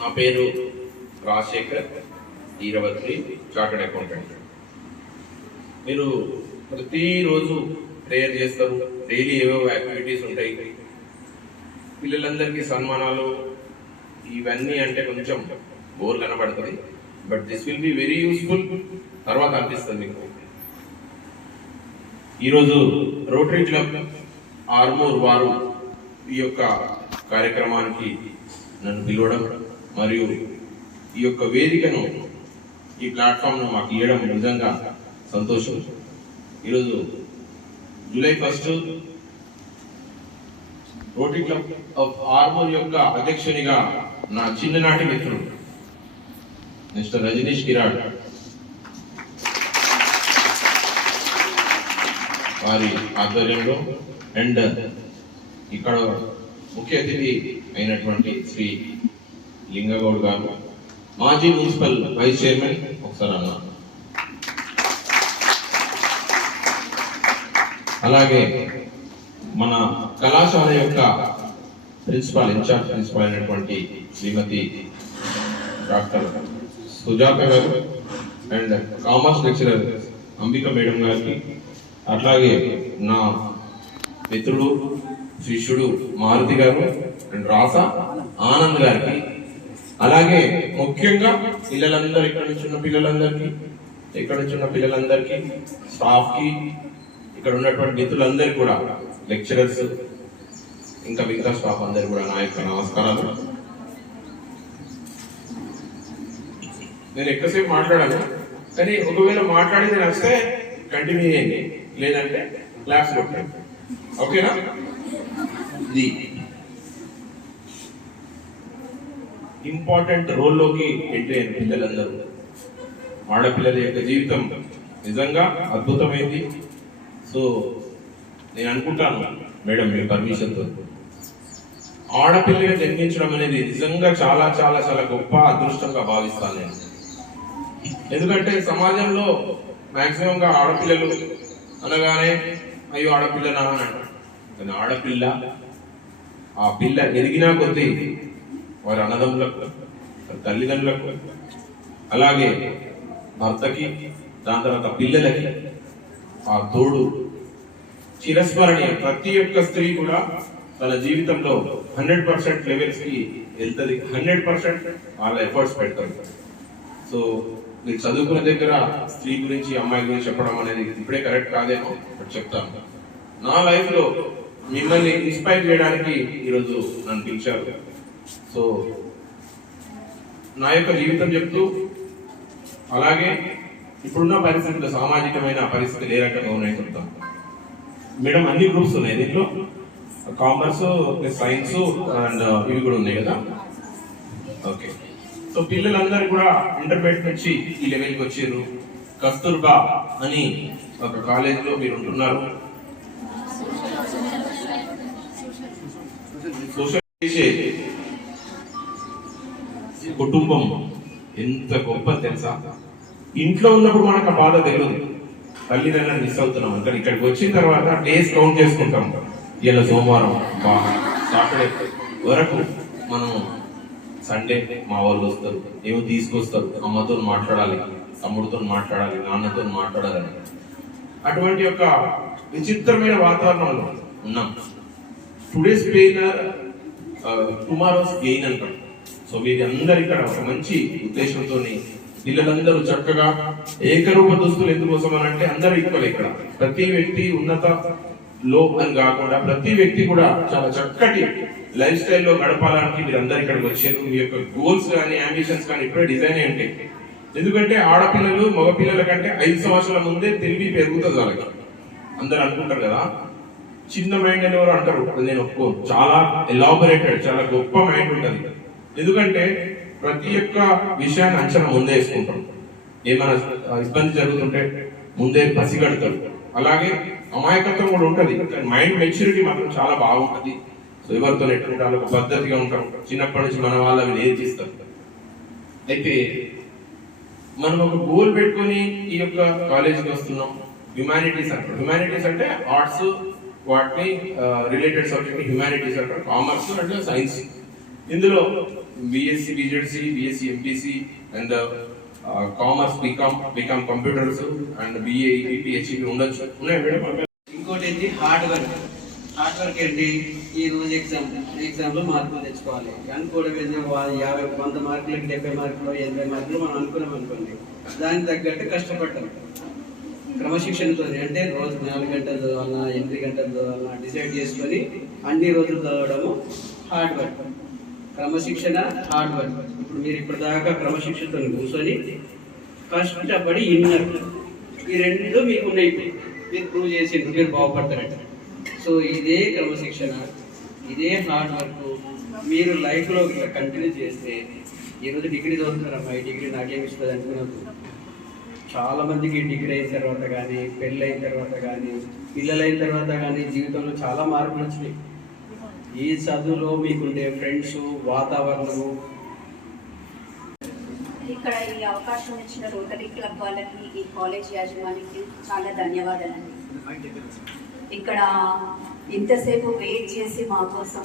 నా పేరు Rajasekhar Eravatri chartered accountant. మీరు ప్రతిరోజు ప్రేయర్ చేస్తారు డైలీ ఏవేవో యాక్టివిటీస్ ఉంటాయి. పిల్లలందరికీ సన్మానాలు ఇవన్నీ అంటే కొంచెం బోర్ కనబడుతుంది. But this will be very useful తర్వాత అనిపిస్తుంది మీకు. ఈరోజు రోటరీ క్లబ్ ఆర్మూర్ వారు ఈ యొక్క కార్యక్రమానికి నన్ను పిలవడం మరియు ఈ యొక్క వేదికను ఈ ప్లాట్ఫామ్ను మాకు ఇవ్వడం నిజంగా సంతోషం. ఈరోజు July first Rotary Club of Armoor యొక్క అధ్యక్షునిగా నా చిన్ననాటి మిత్రుడు మిస్టర్ రజనీష్ కిరాడ్. వారి ఆధ్వర్యంలో అండ్ ఇక్కడ ముఖ్య అతిథి అయినటువంటి శ్రీ లింగగౌడ్ గారు మాజీ మున్సిపల్ వైస్ చైర్మన్ ఒకసారి అన్న. అలాగే మన కళాశాల యొక్క ప్రిన్సిపాల్ ఇన్ఛార్జ్ ప్రిన్సిపాల్ అయినటువంటి శ్రీమతి డాక్టర్ సుజాత గారు and commerce lecturer Ambika madam గారికి అట్లాగే నా మిత్రుడు శిష్యుడు మారుతి గారు అండ్ రాస ఆనంద్ గారికి అలాగే ముఖ్యంగా పిల్లలందరూ ఇక్కడ నుంచి ఉన్న పిల్లలందరికీ ఇక్కడ నుంచి ఉన్న పిల్లలందరికీ స్టాఫ్కి ఇక్కడ ఉన్నటువంటి మిత్రులందరికీ కూడా లెక్చరర్స్ ఇంకా మిగతా స్టాఫ్ అందరు కూడా నా యొక్క నమస్కారాలు. నేను ఎక్కువసేపు మాట్లాడాను కానీ ఒకవేళ మాట్లాడింది నచ్చితే కంటిన్యూ చేయండి. లేదంటే క్లాస్ కొట్టండి. ఓకేనా? ఇది ఇంపార్టెంట్ రోల్లోకి ఎంట్రీ అయిన పిల్లలందరూ. ఆడపిల్లల యొక్క జీవితం నిజంగా అద్భుతమైంది. సో నేను అనుకుంటాను మేడం మీ పర్మిషన్తో. ఆడపిల్లగా జన్మించడం అనేది నిజంగా చాలా చాలా చాలా గొప్ప అదృష్టంగా భావిస్తాను నేను. ఎందుకంటే సమాజంలో మ్యాక్సిమంగా ఆడపిల్లలు అనగానే అయ్యో ఆడపిల్లనా అని అంటారు. కానీ ఆడపిల్ల ఆ పిల్ల ఎదిగినా కొద్దీ వారి అన్నదమ్ములకు తల్లిదండ్రులకు అలాగే భర్తకి దాని తర్వాత పిల్లలకి ఆ తోడు చిరస్మరణీయ ప్రతి ఒక్క స్త్రీ కూడా తన జీవితంలో హండ్రెడ్ పర్సెంట్ లెవెల్స్కి వెళ్తుంది. హండ్రెడ్ పర్సెంట్ వాళ్ళ ఎఫర్ట్స్ పెడతారు. సో మీరు చదువుకున్న దగ్గర స్త్రీ గురించి అమ్మాయి గురించి చెప్పడం అనేది ఇప్పుడే కరెక్ట్ కాదేమో బట్ చెప్తాను. నా లైఫ్లో మిమ్మల్ని ఇన్స్పైర్ చేయడానికి ఈరోజు నన్ను పిలిచారు. సో నా యొక్క జీవితం చెప్తూ అలాగే ఇప్పుడున్న పరిస్థితుల్లో సామాజికమైన పరిస్థితులు ఏ రకంగా చెప్తాను మేడం అన్ని గ్రూప్స్ ఉన్నాయి దీంట్లో. కామర్స్ ప్లస్ సైన్స్ అండ్ ఇవి కూడా ఉన్నాయి కదా? ఓకే సో పిల్లలందరూ కూడా ఇంటర్మీడియట్ నుంచి ఈ లెవెల్కి వచ్చారు. కస్తూర్బా అని ఒక కాలేజ్లో మీరు ఉంటున్నారు. సోషల్ చేసే కుటుంబం ఎంత గొప్ప తెలుసా? ఇంట్లో ఉన్నప్పుడు మనకు ఆ బాధ తెలియదు తల్లిదండ్రులను మిస్ అవుతున్నాం కానీ ఇక్కడికి వచ్చిన తర్వాత డేస్ కౌంట్ చేసుకుంటాం. ఇలా సోమవారం బా సాటర్డే వరకు మనం సండే మా వాళ్ళు వస్తారు. ఏమో తీసుకొస్తారు. అమ్మతో మాట్లాడాలి తమ్ముడితో మాట్లాడాలి నాన్నతో మాట్లాడాలని అటువంటి యొక్క విచిత్రమైన వాతావరణంలో ఉన్నాం. టుడేస్ పెయిన్ టుమారోస్ గెయిన్ అంటాం. సో వీరందరూ ఇక్కడ ఒక మంచి ఉద్దేశంతో పిల్లలందరూ చక్కగా ఏకరూప దుస్తులు ఎందుకోసం అని అంటే అందరూ ఈక్వల్ ఇక్కడ. ప్రతి వ్యక్తి ఉన్నత లోపం కాకుండా ప్రతి వ్యక్తి కూడా చాలా చక్కటి లైఫ్ స్టైల్లో గడపాలని మీరందరూ ఇక్కడికి వచ్చారు. మీ యొక్క గోల్స్ కానీ అంబిషన్స్ కానీ ఇప్పుడే డిజైన్ అయి ఉంటాయి. ఎందుకంటే ఆడపిల్లలు మగపిల్లల కంటే ఐదు సంవత్సరాల ముందే తెలివి పెరుగుతుంది వాళ్ళకి. అందరు అనుకుంటారు కదా చిన్న మైండ్ అనేవారు అంటారు అది నేను ఒప్పుకో చాలా ఎలాబొరేటెడ్ చాలా గొప్ప మైండ్ ఉంటుంది. ఎందుకంటే ప్రతి ఒక్క విషయాన్ని అంచనా ముందే వేసుకుంటాం. ఏమైనా ఇబ్బంది జరుగుతుంటే ముందే పసిగడతారు అలాగే అమాయకత్వం కూడా ఉంటుంది. కానీ మైండ్ మెచ్యూరిటీ మాత్రం చాలా బాగుంటుంది. సో ఎవరితో ఎట్లుంటారు ఒక పద్ధతిగా ఉంటాం. చిన్నప్పటి నుంచి మన వాళ్ళవి నేర్పిస్తారు అయితే మనం ఒక గోల్ పెట్టుకొని ఈ యొక్క కాలేజీకి వస్తున్నాం. హ్యుమానిటీస్ అంటారు హ్యుమానిటీస్ అంటే ఆర్ట్స్ వాటిని రిలేటెడ్ సబ్జెక్ట్ హ్యుమానిటీస్ అంటారు కామర్స్ అంటే సైన్స్ ఇందులో BSc BZC BSc MPC and commerce BCom BCom computers and BA PhD ఉండొచ్చు. ఉన్నాయి మేడం ఇంకోటి ఏంటి హార్డ్ వర్క్ హార్డ్ వర్క్ ఏంటి? ఈ రోజు ఎగ్జామ్ ఎగ్జామ్లో మార్కులు తెచ్చుకోవాలి. అనుకోవడం యాభై వంద మార్కులకి డెబ్బై మార్కులు ఎనభై మార్కులు మనం అనుకున్నాం అనుకోండి. దానికి తగ్గట్టు కష్టపడటం క్రమశిక్షణతో అంటే రోజు నాలుగు గంటలు చదవాలన్నా ఎనిమిది గంటలు చదవాలన్నా డిసైడ్ చేసుకొని అన్ని రోజులు చదవడము హార్డ్ వర్క్ క్రమశిక్షణ హార్డ్ వర్క్ ఇప్పుడు మీరు ఇప్పటిదాకా క్రమశిక్షణతో కూర్చొని కష్టపడి ఇన్నర్ ఈ రెండు మీకు ఉన్నాయి మీరు ప్రూవ్ చేసిండ్రు మీరు బాగుపడతారట. సో ఇదే క్రమశిక్షణ ఇదే హార్డ్ వర్క్ మీరు లైఫ్లో కంటిన్యూ చేస్తే ఈరోజు డిగ్రీ చదువుతున్నారమ్మా ఈ డిగ్రీ నాకేమి ఇస్తుంది అనుకున్నది చాలామందికి డిగ్రీ అయిన తర్వాత కానీ పెళ్ళి అయిన తర్వాత కానీ పిల్లలైన తర్వాత కానీ జీవితంలో చాలా మార్పులు వచ్చినాయి. ఈ చదువులో మీకుండే ఫ్రెండ్స్ వాతావరణము? ఇక్కడ ఈ అవకాశం ఇచ్చిన రోటరీ క్లబ్ వాళ్ళకి ఈ కాలేజ్ యాజమానికి చాలా ధన్యవాదాలండి. ఇక్కడ ఇంతసేపు వెయిట్ చేసి మా కోసం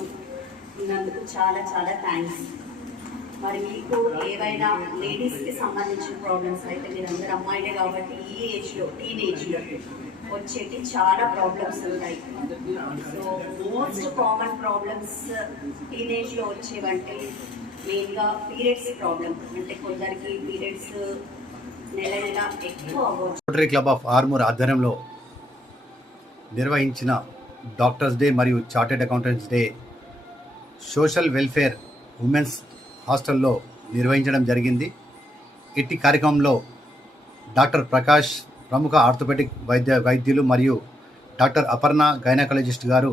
ఉన్నందుకు చాలా చాలా థ్యాంక్స్ మరి మీకు ఏవైనా లేడీస్కి సంబంధించిన ప్రాబ్లమ్స్ అయితే మీరు అందరు అమ్మాయిలే కాబట్టి ఈ ఏజ్లో టీనేజ్లో వచ్చేటి చాలా ప్రాబ్లమ్స్ ఉంటాయి. సో మోస్ట్ కామన్ ప్రాబ్లమ్స్ టీనేజ్లో వచ్చేవంటే మెయిన్గా పీరియడ్స్ ప్రాబ్లమ్ అంటే కొందరికి పీరియడ్స్ నెల నెల ఎక్కువ రోటరీ క్లబ్ ఆఫ్ ఆర్మూర్ ఆధ్వర్యంలో నిర్వహించిన డాక్టర్స్ డే మరియు chartered accountants day social welfare women's హాస్టల్లో నిర్వహించడం జరిగింది. ఇట్టి కార్యక్రమంలో డాక్టర్ ప్రకాష్ ప్రముఖ ఆర్థోపెడిక్ వైద్య వైద్యులు మరియు డాక్టర్ అపర్ణ గైనకాలజిస్ట్ గారు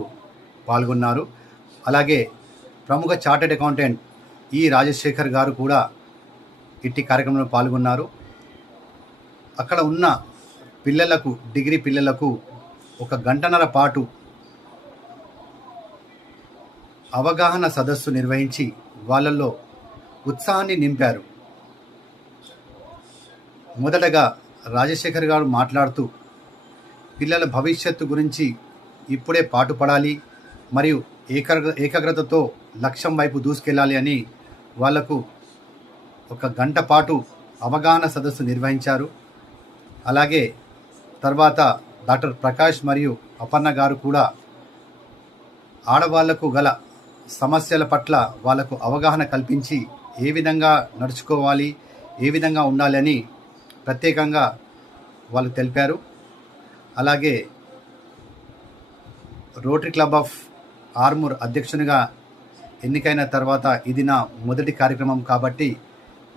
పాల్గొన్నారు. అలాగే ప్రముఖ చార్టెడ్ అకౌంటెంట్ ఈ రాజశేఖర్ గారు కూడా ఇట్టి కార్యక్రమంలో పాల్గొన్నారు. అక్కడ ఉన్న పిల్లలకు డిగ్రీ పిల్లలకు ఒక గంటన్నర పాటు అవగాహన సదస్సు నిర్వహించి వాళ్ళల్లో ఉత్సాహాన్ని నింపారు. మొదటగా రాజశేఖర్ గారు మాట్లాడుతూ పిల్లల భవిష్యత్తు గురించి ఇప్పుడే పాటుపడాలి మరియు ఏకాగ్ర ఏకాగ్రతతో లక్ష్యం వైపు దూసుకెళ్ళాలి అని వాళ్ళకు ఒక గంట పాటు అవగాహన సదస్సు నిర్వహించారు. అలాగే తర్వాత డాక్టర్ ప్రకాష్ మరియు అపర్ణ గారు కూడా ఆడవాళ్ళకు గల సమస్యల పట్ల వాళ్ళకు అవగాహన కల్పించి ఏ విధంగా నడుచుకోవాలి ఏ విధంగా ఉండాలి అని ప్రత్యేకంగా వాళ్ళు తెలిపారు. అలాగే రోటరీ క్లబ్ ఆఫ్ ఆర్మూర్ అధ్యక్షునిగా ఎన్నికైన తర్వాత ఇది నా మొదటి కార్యక్రమం కాబట్టి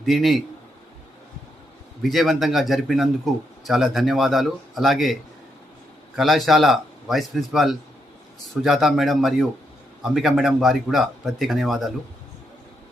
దీన్ని విజయవంతంగా జరిపినందుకు చాలా ధన్యవాదాలు. అలాగే కళాశాల వైస్ ప్రిన్సిపాల్ సుజాత మేడం మరియు అంబిక మేడం వారికి కూడా ప్రత్యేక ధన్యవాదాలు.